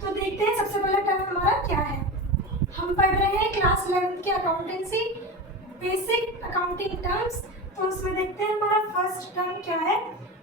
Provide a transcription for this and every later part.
तो देखते हैं सबसे पहला टर्म हमारा क्या है। हम पढ़ रहे हैं क्लास 11 की अकाउंटेंसी बेसिक अकाउंटिंग टर्म्स। तो उसमें देखते हैं हमारा फर्स्ट टर्म क्या है,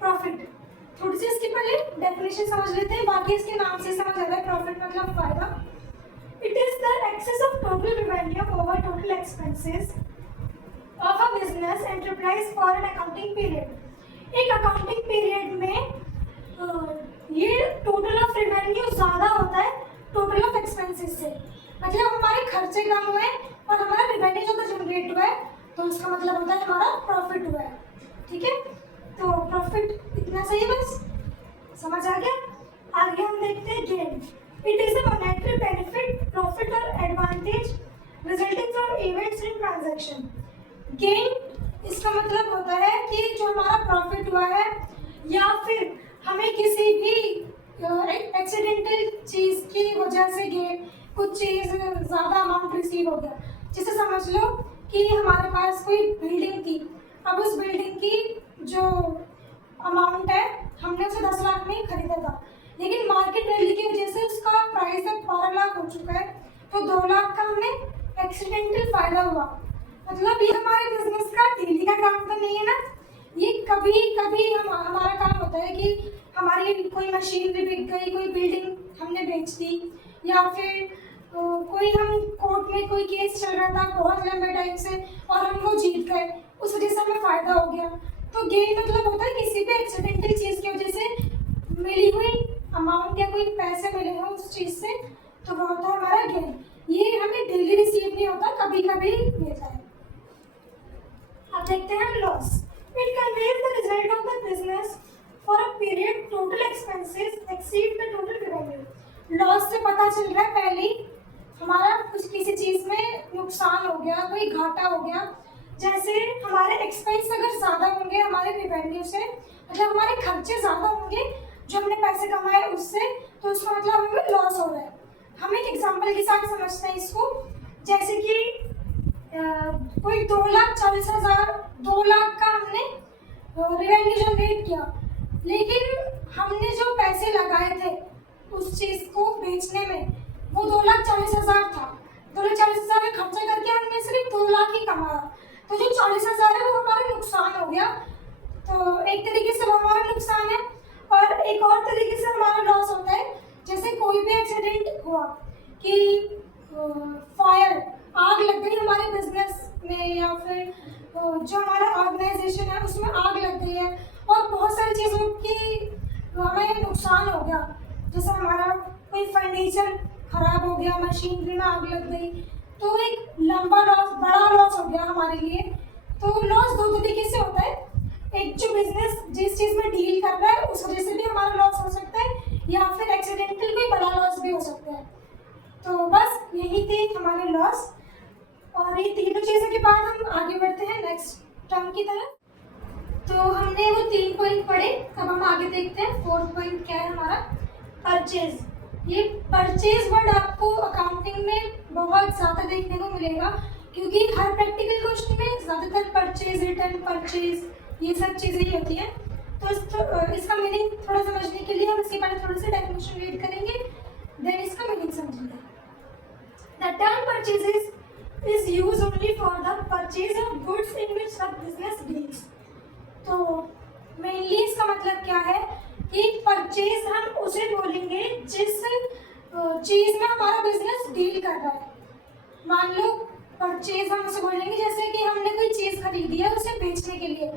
प्रॉफिट। थोड़ी सी इसकी पहले डेफिनेशन समझ लेते हैं, बाकी इसके नाम से समझ आ रहा है प्रॉफिट मतलब फायदा। It is the excess of total revenue over total expenses of a business enterprise for an accounting period. एक अकाउंटिंग पीरियड में ये टोटल ऑफ रेवेन्यू ज़्यादा होता है टोटल ऑफ एक्सपेंसेस से, मतलब हमारे खर्चे कम हुए और हमारा रेवेन्यू ज़्यादा जनरेट हुआ है, तो उसका मतलब होता है हमारा प्रॉफिट हुआ है। ठीक है, तो प्रॉफिट इतना सही, बस समझ आ गया। आगे हम देखते हैं gain. It is a monetary benefit, profit और advantage resulting from events in transaction. Gain इसका मतलब होता है कि जो हमारा प्रॉफिट हुआ है या फिर हमें किसी भी एक्सीडेंटल चीज़ की वजह से गेन, कुछ चीज़ ज़्यादा अमाउंट रिसीव हो गया। जैसे समझ लो कि हमारे पास कोई बिल्डिंग थी, अब उस बिल्डिंग की जो अमाउंट है हमने उसे 10 लाख में खरीदा था, लेकिन मार्केट वैल्यू की वजह से उसका प्राइस अब 12 लाख हो चुका है, तो 2 लाख का हमें एक्सीडेंटल फायदा हुआ। मतलब ये हमारे बिजनेस का डेली का काम तो नहीं है ना, ये कभी कभी हमारा काम होता है कि हमारी कोई मशीनरी बिक गई, कोई बिल्डिंग हमने बेच दी, या फिर कोई हम कोर्ट में कोई केस चल रहा था बहुत लंबे टाइम से और हम वो जीत गए, उस वजह से हमें फ़ायदा हो गया। तो गेन मतलब होता है किसी भी एक्सीडेंटल चीज़ की वजह से मिली हुई अमाउंट या कोई पैसे मिले हों उस चीज़ से, तो वो होता है हमारा गेन। ये हमें डेली रिसीव नहीं होता, कभी कभी मिलता है। अब देखते हैं loss. It conveys the result of the business for a period total expenses exceed the total revenue. Loss से पता चल रहा है पहले हमारा कुछ किसी चीज़ में नुकसान हो गया, कोई घाटा हो गया। जैसे हमारे एक्सपेंस अगर ज़्यादा होंगे हमारे रेवेन्यू से, मतलब हमारे खर्चे ज़्यादा होंगे जो हमने पैसे कमाए उससे, तो उसका मतलब हमें लॉस हो रहा है। हम एक एग्जाम्पल के साथ समझते हैं इसको। जैसे कि कोई 2,40,000 2 लाख का हमने रेवेन्यू जनरेट किया, लेकिन हमने जो पैसे लगाए थे उस चीज़ को बेचने में वो 2,40,000 था। 2,40,000 में खर्चा करके हमने सिर्फ 2 लाख ही कमाया, तो जो 40,000 है वो हमारा नुकसान हो गया। तो एक तरीके से वो हमारा नुकसान है, और एक और तरीके से हमारा लॉस होता है। जैसे कोई भी एक्सीडेंट हुआ कि फायर, आग लग गई हमारे बिजनेस में, या फिर जो हमारा ऑर्गेनाइजेशन है उसमें आग लग गई है, और बहुत सारी चीज़ों की हमें नुकसान हो गया। जैसे हमारा कोई फर्नीचर खराब हो गया, मशीनरी में आग लग गई, तो एक लंबा लॉस, बड़ा लॉस हो गया हमारे लिए। तो लॉस 2 तरीके से होता है, एक जो बिजनेस जिस चीज़ में डील कर रहा है उस वजह से भी हमारा लॉस हो सकता है, या फिर एक्सीडेंटल कोई बड़ा लॉस भी हो सकता है। तो बस यही थी हमारे लॉस। और ये तीनों चीज़ों के बाद हम आगे बढ़ते हैं नेक्स्ट टर्म की तरफ। तो हमने वो 3 पॉइंट पढ़े, अब हम आगे देखते हैं 4th पॉइंट क्या है हमारा, परचेज। ये परचेज वर्ड आपको अकाउंटिंग में बहुत ज़्यादा देखने को मिलेगा, क्योंकि हर प्रैक्टिकल क्वेश्चन में ज़्यादातर परचेज, रिटर्न परचेज, ये सब चीज़ें ही होती हैं। तो इसका मीनिंग थोड़ा समझने के लिए हम इसके पहले थोड़े से डेफिनेशन रीड करेंगे, देन इसका मीनिंग समझेंगे। The term purchases is used only for the purchase of goods in which the business deals। तो मेनली इसका मतलब क्या है कि परचेज हम उसे बोलेंगे जिस चीज़ में हमारा बिजनेस डील कर रहा है। मान लो परचेज हम उसे बोलेंगे जैसे कि हमने कोई चीज़ खरीदी है उसे बेचने के लिए,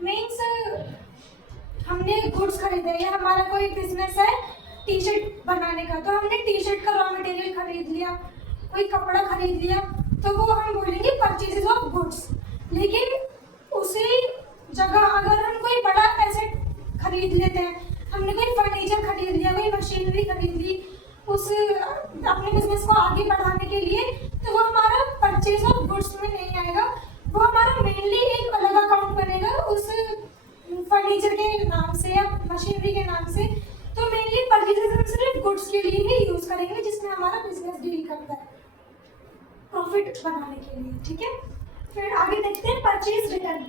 मीन्स हमने गुड्स खरीदे, या हमारा कोई बिजनेस है टी शर्ट बनाने का, तो हमने टी शर्ट का रॉ मटेरियल खरीद लिया, कोई कपड़ा खरीद लिया, तो वो हम बोलेंगे परचेजेस ऑफ गुड्स। लेकिन उसी जगह अगर हम कोई बड़ा एसेट खरीद लेते हैं, हमने कोई फर्नीचर खरीद लिया, कोई मशीनरी खरीद ली उस अपने बिजनेस को आगे बढ़ाने के लिए, तो वो हमारा परचेज ऑफ गुड्स में नहीं आएगा, वो हमारा मेनली एक अलग अकाउंट बनेगा उस फर्नीचर के नाम से या मशीनरी के नाम से। तो मेनली परचेजेस हम सिर्फ गुड्स के लिए ही यूज़ करेंगे जिसमें हमारा बिजनेस डील करता है प्रॉफिट बनाने के लिए। ठीक है, फिर आगे देखते हैं परचेज रिटर्न।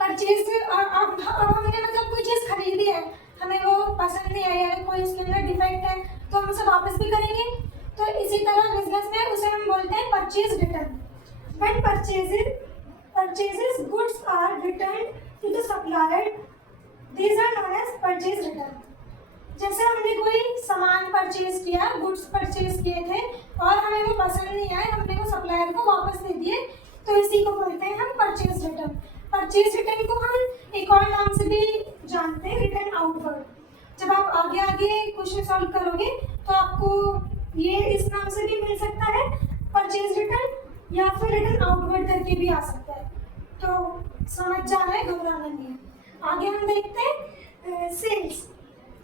परचेज अब हमने मतलब कोई चीज़ खरीदी है, हमें वो पसंद नहीं आई है, कोई उसके अंदर डिफेक्ट है, तो हम उसे वापस भी करेंगे। तो इसी तरह बिजनेस में उसे हम बोलते हैं purchase return. When purchases goods are return to the supplier, these are known as purchase return. जैसे हमने कोई सामान परचेज किया, गुड्स परचेज किए थे और हमें वो पसंद नहीं आए, हमने वो सप्लायर को वापस दे दिए, तो इसी को बोलते हैं हम परचेज रिटर्न। परचेज रिटर्न को हम एक और नाम से भी जानते हैं, रिटर्न आउटवर्ड। जब आप आगे आगे क्वेश्चन सॉल्व करोगे तो आपको ये इस नाम से भी मिल सकता है, परचेज रिटर्न, या फिर रिटर्न आउटवर्ड करके भी आ सकता है। तो समझ जाना है, घबराना नहीं है। आगे हम देखते हैं सेल्स।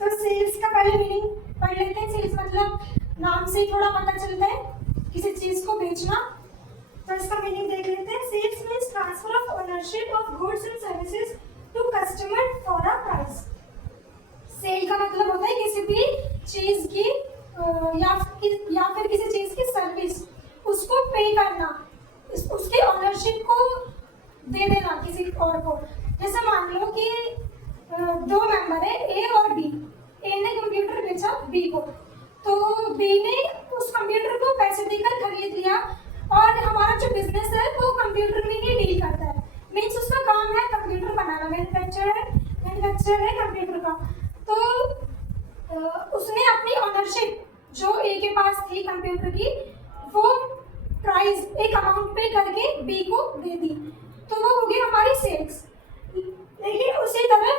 तो सेल्स का पहले मीनिंग पढ़ लेते हैं। सेल्स मतलब नाम से ही थोड़ा पता चलता है, किसी चीज़ को बेचना। तो इसका मीनिंग देख लेते हैं। Sales means transfer of ownership of goods and services to customer for a price. Sale का मतलब होता है किसी भी चीज़ की या फिर किसी चीज़ की सर्विस, उसको पे करना, उसके ओनरशिप को दे देना किसी और को। जैसे मान लो कि दो मेंबर है, ए और बी। ए ने कंप्यूटर बेचा बी को, तो बी ने उस कंप्यूटर को पैसे देकर खरीद लिया और हमारा जो बिजनेस है वो कंप्यूटर में ही डील करता है। मीन्स उसका काम है कंप्यूटर बनाना, मैन्युफैक्चरर है कंप्यूटर का। तो उसने अपनी ओनरशिप जो ए के पास थी कंप्यूटर की, वो प्राइस एक अमाउंट पे करके बी को दे दी, तो वो हो गई हमारी सेल्स। लेकिन उसी तरह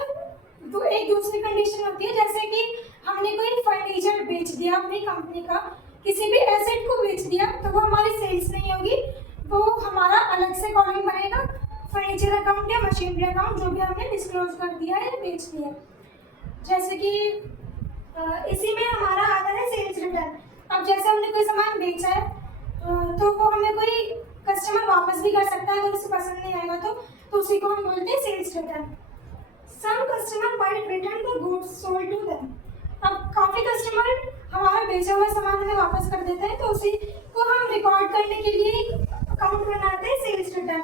एक दूसरी कंडीशन होती है, जैसे कि हमने कोई फर्नीचर बेच दिया अपनी कंपनी का, किसी भी एसेट को बेच दिया, तो वो हमारी सेल्स नहीं होगी, वो हमारा अलग से कॉलम बनेगा, फर्नीचर अकाउंट या मशीनरी अकाउंट, जो भी हमने डिस्क्लोज कर दिया है या बेच दिया। जैसे कि इसी में हमारा आता है सेल्स रिटर्न। अब जैसे हमने कोई सामान बेचा है तो वो हमें कोई कस्टमर वापस भी कर सकता है अगर उसे पसंद नहीं आएगा तो उसी को हम बोलते हैं sales return. Some customer might return the goods sold to them. अब काफ़ी कस्टमर हमारा बेचा हुआ सामान हमें वापस कर देते हैं, तो उसी को हम रिकॉर्ड करने के लिए अकाउंट बनाते हैं सेल्स रिटर्न।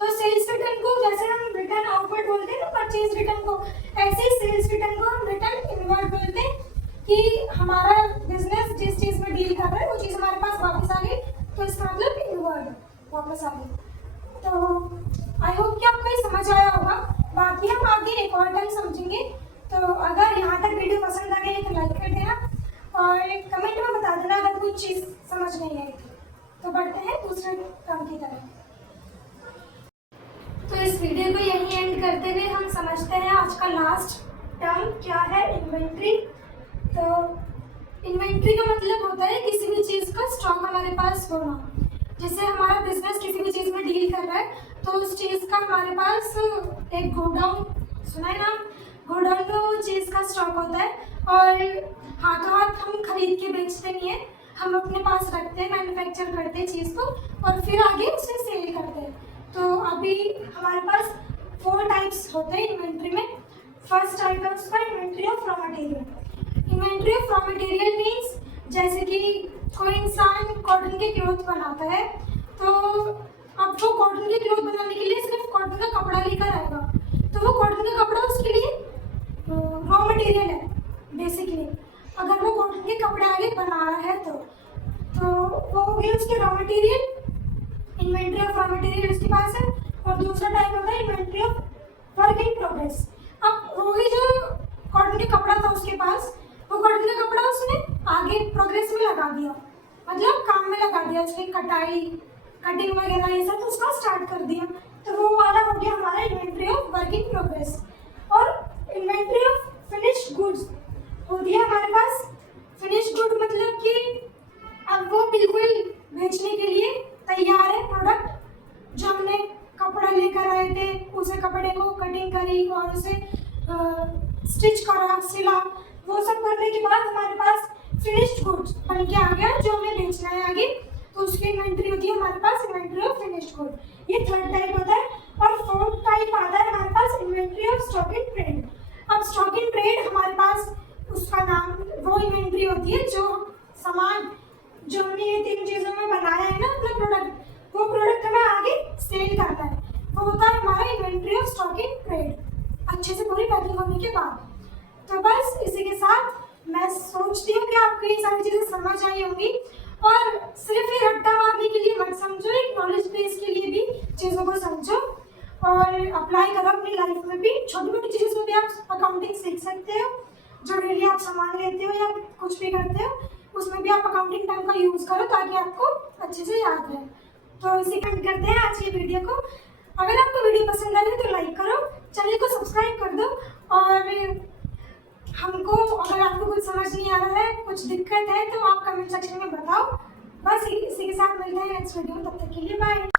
तो सेल्स रिटर्न को जैसे हम रिटर्न आउटवर्ड बोलते हैं ना परचेज रिटर्न को, ऐसे ही सेल्स रिटर्न को हम रिटर्न इनवर्ड बोलते हैं कि हमारा बिजनेस जिस चीज़ में डील कर रहा है वो चीज़ हमारे पास वापस आ गई, तो इसका मतलब इनवर्ड वापस आ गई। तो आई होप कि आपको ये समझ आया होगा। बाकी हम आगे एक और टाइम समझेंगे। तो अगर यहाँ तक वीडियो पसंद आ गई तो लाइक कर देना और कमेंट में बता देना अगर कोई चीज़ समझ नहीं आई। तो बढ़ते हैं दूसरे टर्म की तरफ। तो इस वीडियो को यहीं एंड करते हुए हम समझते हैं आज का लास्ट टर्म क्या है, इन्वेंट्री। तो इन्वेंट्री का मतलब होता है किसी भी चीज़ का स्टॉक हमारे पास होना। जैसे हमारा बिजनेस किसी भी चीज़ में डील कर रहा है तो उस चीज़ का हमारे पास एक गोडाउन, सुना है नाम, गोडाउन में वो चीज़ का स्टॉक होता है और हाथों हाथ हम खरीद के बेचते नहीं है, हम अपने पास रखते हैं, मैन्युफैक्चर करते हैं चीज़ को और फिर आगे उसे सेल करते हैं। तो अभी हमारे पास 4 टाइप्स होते हैं इन्वेंट्री में। फर्स्ट टाइप है उसका inventory of raw material. Inventory of raw material means जैसे कि कोई इंसान कॉटन के क्लॉथ बनाता है, तो अब वो कॉटन के क्लॉथ बनाने के लिए सिर्फ कॉटन का कपड़ा लेकर आएगा, तो वो कॉटन का कपड़ा उसके लिए रॉ मटेरियल है बेसिकली। अगर वो कॉटन के कपड़े आगे बना रहा है तो वो हो गई उसकी raw material, inventory of raw material उसके पास है। और दूसरा टाइप होता है inventory of work in progress. अब वो ही जो कॉटन के कपड़ा था उसके पास, वो कॉटन का कपड़ा उसने आगे प्रोग्रेस में लगा दिया, मतलब काम में लगा दिया, उसकी कटाई, कटिंग वगैरह ये सब उसका स्टार्ट कर दिया, तो वो वाला हो गया हमारा inventory of work in progress. और इन्वेंट्री ऑफ फिनिश्ड गुड्स होती है हमारे पास। फिनिश्ड गुड मतलब कि अब वो बिल्कुल बेचने के लिए तैयार है प्रोडक्ट, जो हमने कपड़ा लेकर आए थे, उसे कपड़े को कटिंग करी और उसे स्टिच करा, सिला, वो सब करने के बाद हमारे पास फिनिश्ड गुड्स बन के आ गया जो हमें बेचना है आगे, तो उसकी इन्वेंट्री होती है हमारे पास इन्वेंट्री ऑफ फिनिश्ड गुड। ये थर्ड टाइप होता है। और फोर्थ टाइप आता है हमारे पास inventory of stock in trade. अब स्टॉक इन ट्रेड हमारे पास उसका नाम, वो इन्वेंट्री होती है जो सामान जो हमने ये 3 चीज़ों में बनाया है ना अपना प्रोडक्ट, वो प्रोडक्ट हमें आगे सेल करना है, वो होता है हमारा inventory of stock in trade, अच्छे से पूरी पैकिंग होने के बाद। तो बस इसी के साथ मैं मैं सोचती हूँ कि आपको ये सारी चीज़ें समझ आई होंगी और सिर्फ ये रट्टा मारने के लिए मत समझो, एक नॉलेज बेस के लिए भी चीज़ों को समझो और अप्लाई करो अपनी लाइफ में भी। छोटी मोटी चीज़ों से भी आप अकाउंटिंग सीख सकते हो, जो डेली आप सामान लेते हो या कुछ भी करते हो उसमें भी आप अकाउंटिंग टर्म का यूज़ करो ताकि आपको अच्छे से याद रहे। तो इसी के एंड करते हैं आज की वीडियो को। अगर आपको वीडियो पसंद आई तो लाइक करो, चैनल को सब्सक्राइब कर दो और हमको अगर आपको कुछ समझ नहीं आ रहा है, कुछ दिक्कत है तो आप कमेंट सेक्शन में बताओ। बस इसी के साथ मिलते हैं नेक्स्ट वीडियो में, तब तक के लिए बाय।